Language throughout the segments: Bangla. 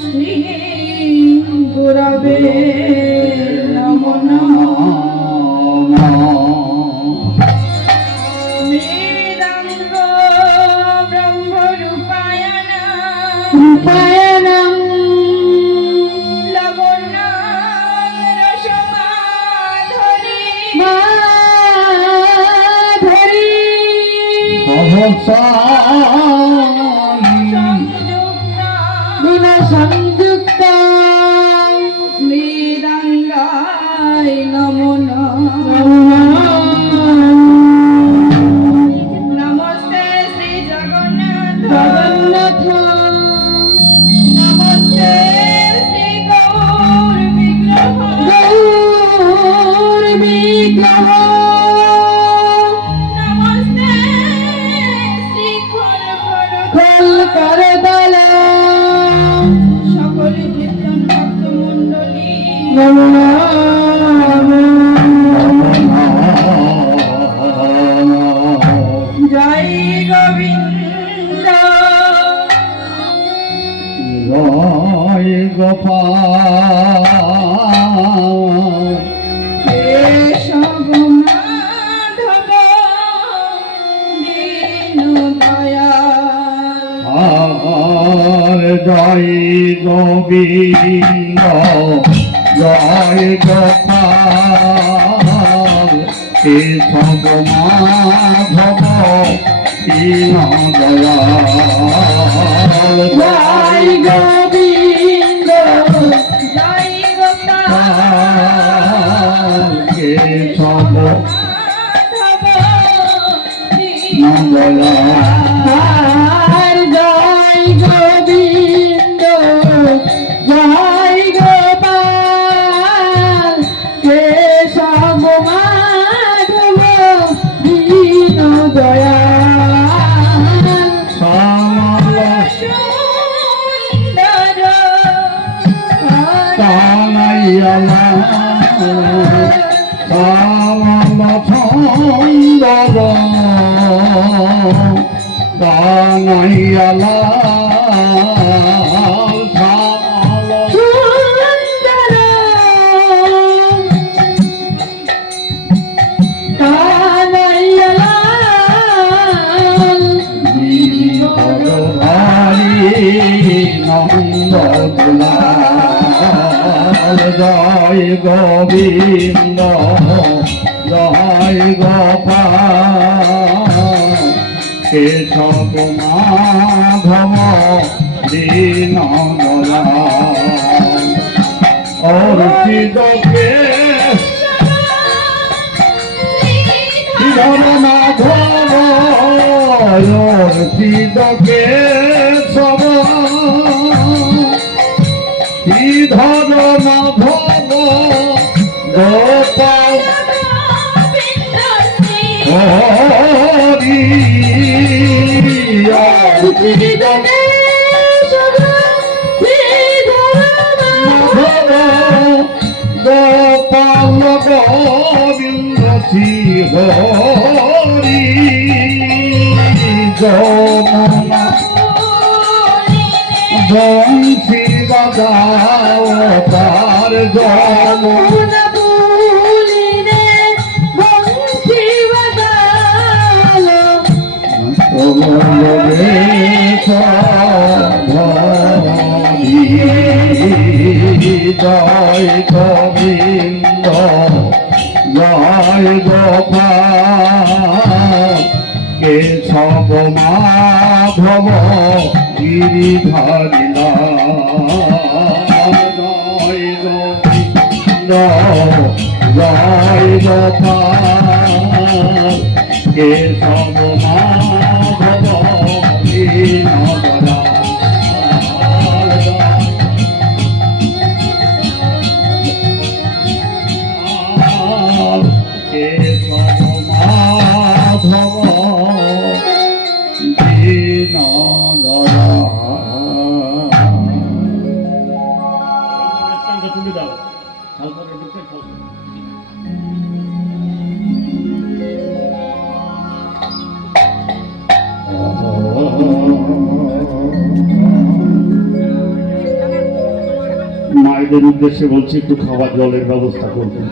শ্রী গুরবে নমো নমঃ। বেদাঙ্গ ব্রহ্মরূপায়ণং লবণ্যং রসমাধুরী সংযুক্ত মৃদাঙ্গায় নমো নমঃ। নমস্তে শ্রী জগন্নাথ নমস্তে শ্রী গৌর বিগ্রহ নমস্তে শ্রী খোল করদল সকল কীর্তন ভক্ত মণ্ডলী নমো নমঃ। জয় গোবিন্দ জয় গোপাল কেশব মাধব দীন দয়াল আর জয় গোবিন্দ জয় গোপাল কেশব মাধব দীন দয়াল জয় গোবিন্দ জয় গোপাল কেশব মাধব দীন দয়াল আর জয় গোবিন্দ জয় গোপাল কেশব মাধব দীন দয়াল সুন্দর কানাইয়ালা সুন্দর কানাইয়ালা জয় গোবিন্দ জয় গোপাল কেশব মাধব দীন দয়াল অর্চিতকে শ্রীধর মাধব অর্চিতকে সব শ্রীধর মাধব গোপাল হরি মাধব গোপাল গোবিন্দ হরি যমুনা বংশী বাজাও তার যমুনা জয় গোবিন্দ জয় গোপাল কেশব মাধব গিরিধারিলা জয় গোবিন্দ জয় গোপাল কেশব মাধব গিরিধারিলা মায়েদের উদ্দেশ্যে বলছি একটু খাবার জলের ব্যবস্থা করবেন।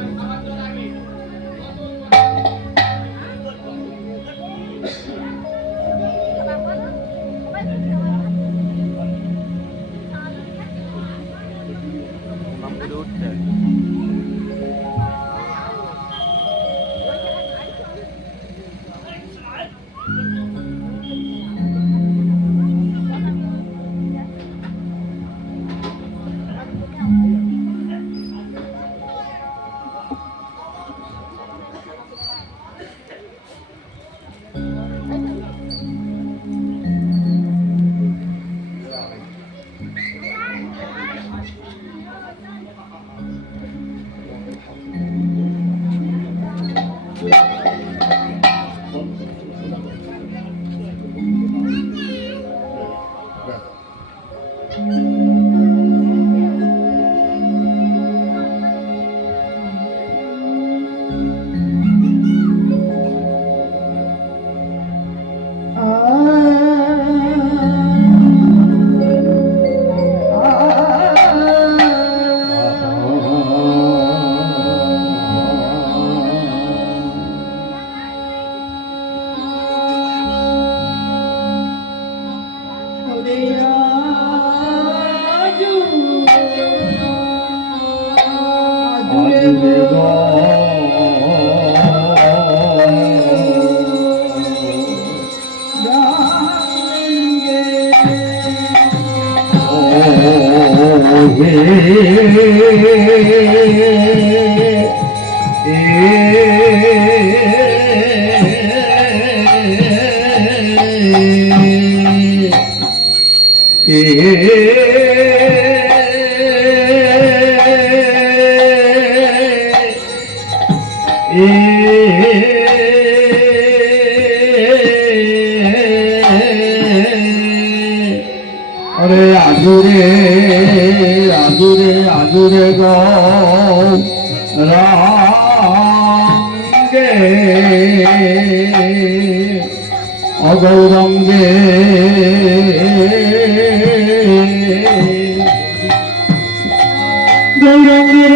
अरे आजुरे आजुरे आजुरे गो रंगे अगौरंगे गौरंगेर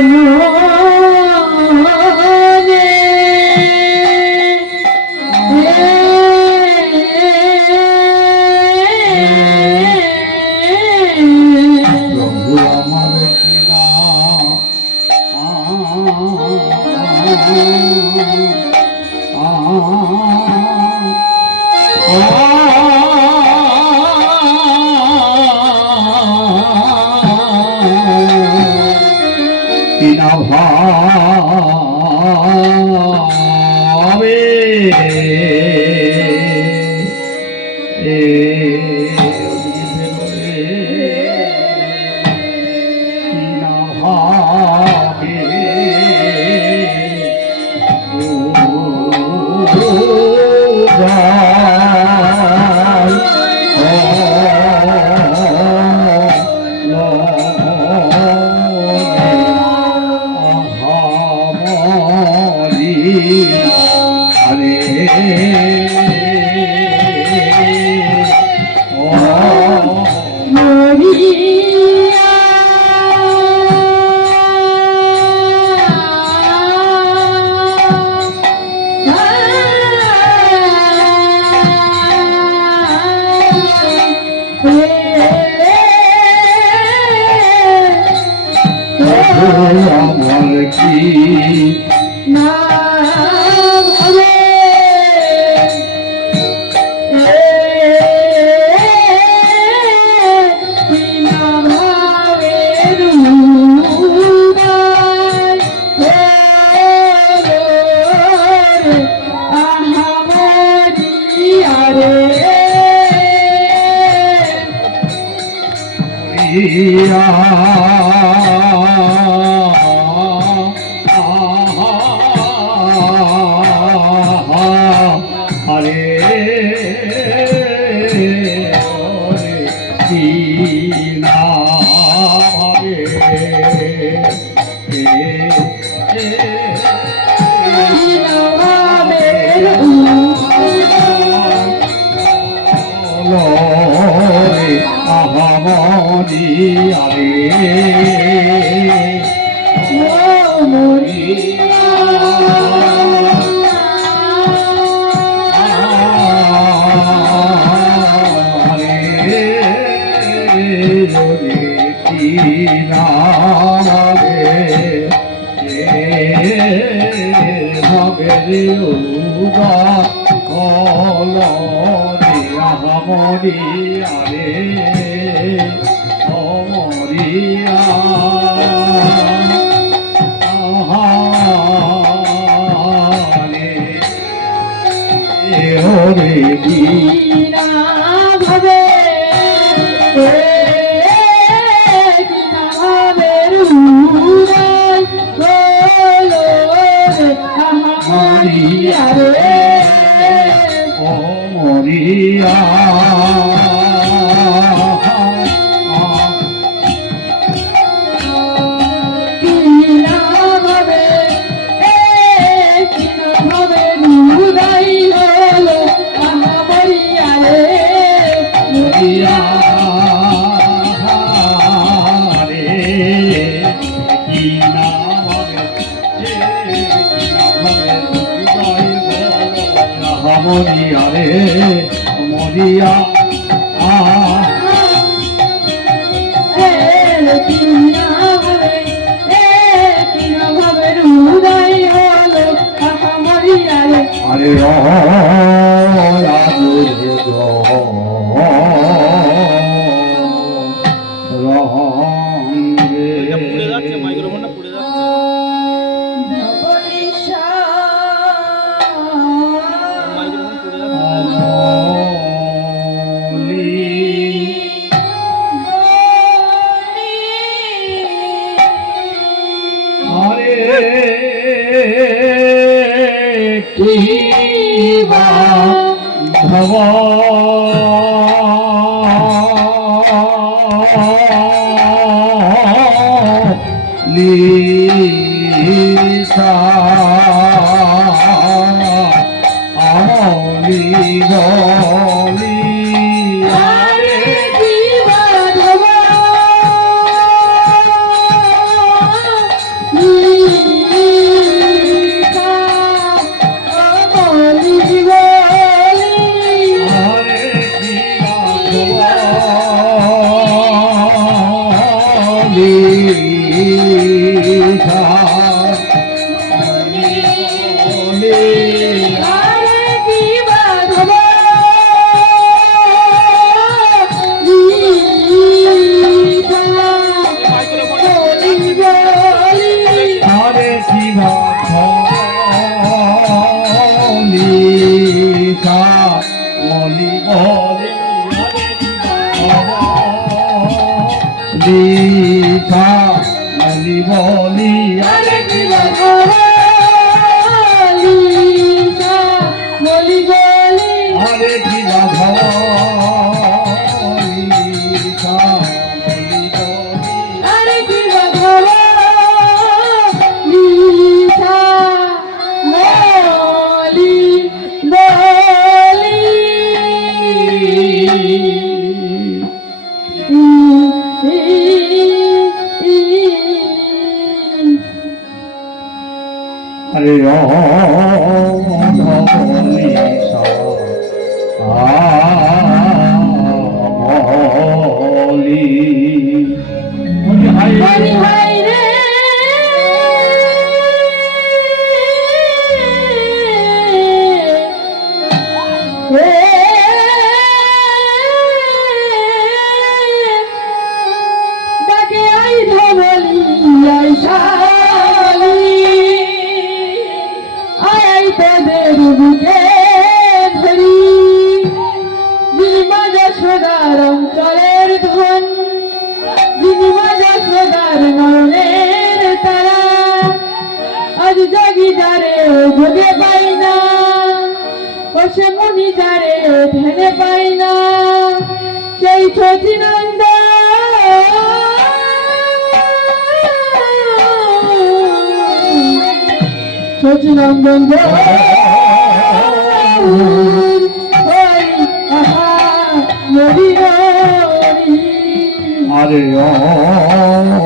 আরে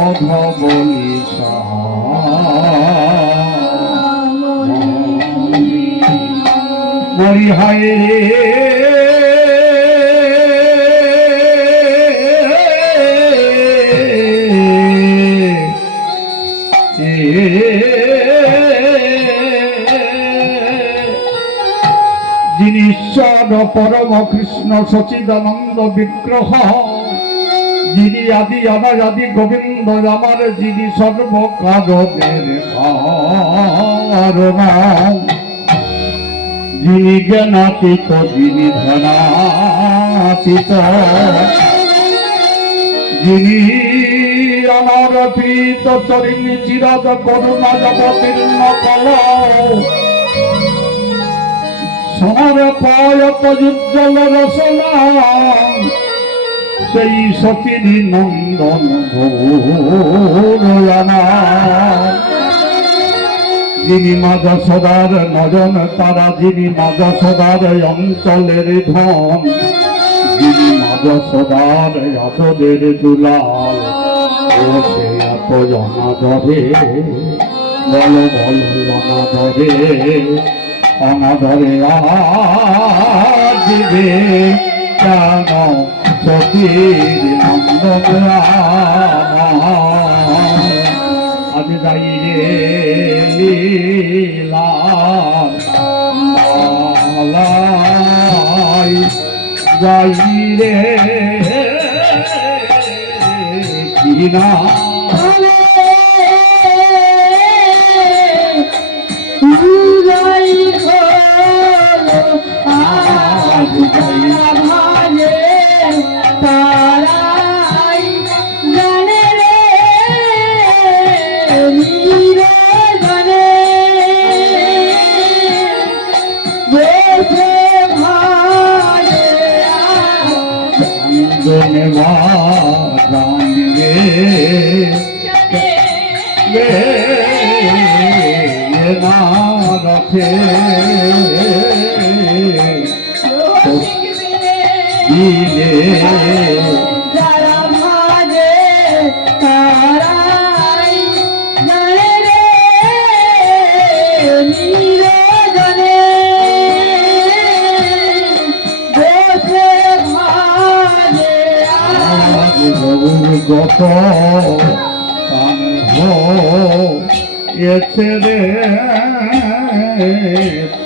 অধবলিসা মরি হায় রে যিনি ঈশ্বর পরম কৃষ্ণ সচিদানন্দ বিগ্রহ, যিনি আদি অনাদি গোবিন্দ আমার, যিনি সর্ব কারণের কারণ, যিনি জ্ঞানাতীত, যিনি ধ্যানাতীত, যিনি আমার প্রীত চরিণ চিরদ করুণা জগতীর্ণ কল সোনার পায়ত উজ্জ্বল রসনা, সেই সচিনী নন্দন ঘোরয়ানা, যিনি মা যশোদার নয়ন তারা, যিনি মা যশোদার অঞ্চলের ধন, যিনি মা যশোদার আদরের দুলাল, ও সে এত অনাদরে, বল বল অনাদরে, অনাদরে দিবে কেন সতীর নন্দন আমি যাই রে লীলাই, যাই রে কিনা রথে দিলে যারা ভাজে তারাই জানে রে নিরজনে বসে ভাজে গত কান হয়েছে রে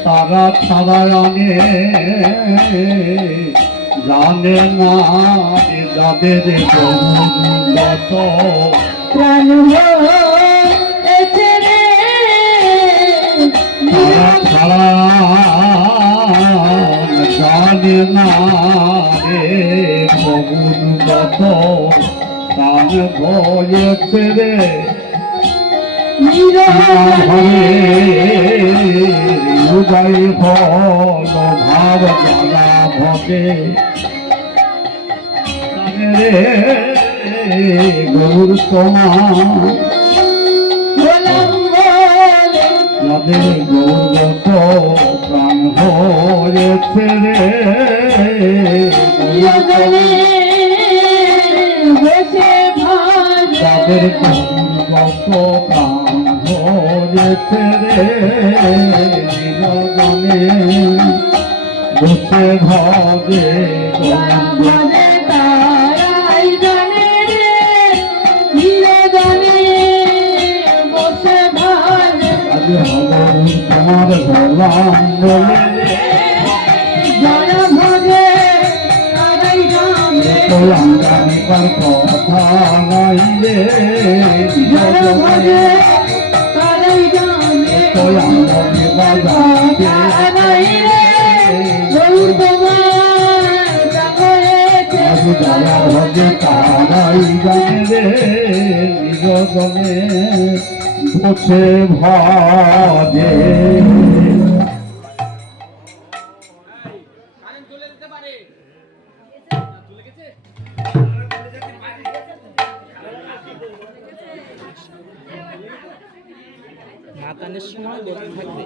তারা ছাড়া জানে না যাদের গত প্রাণ হয়েছে রে তারা ছাড়া জানে না রে গত প্রাণ হয়েছে রে উদয় ফল ভাব জানা ভটে রে গৌর যাদের গৌরগত প্রাণ হয়েছে রে যাদের গৌরগত প্রাণ হয়েছে রে নিরজনে বসে ভাবে তারাই জানে রে নিরজনে বসে ভাজে তোমার গোলাম বলে যারা ভাজে তারাই জানে গোলাম জানিবার কথা নাই রে যারা ভাজে তারাই জানে গোলাম জানিবার কথা নাই রে গৌর তোমার জাগরেছে যারা ভজে তারাই জানে রে নিরজনে বসে ভাজে মাতানের সময় বলতে থাকবে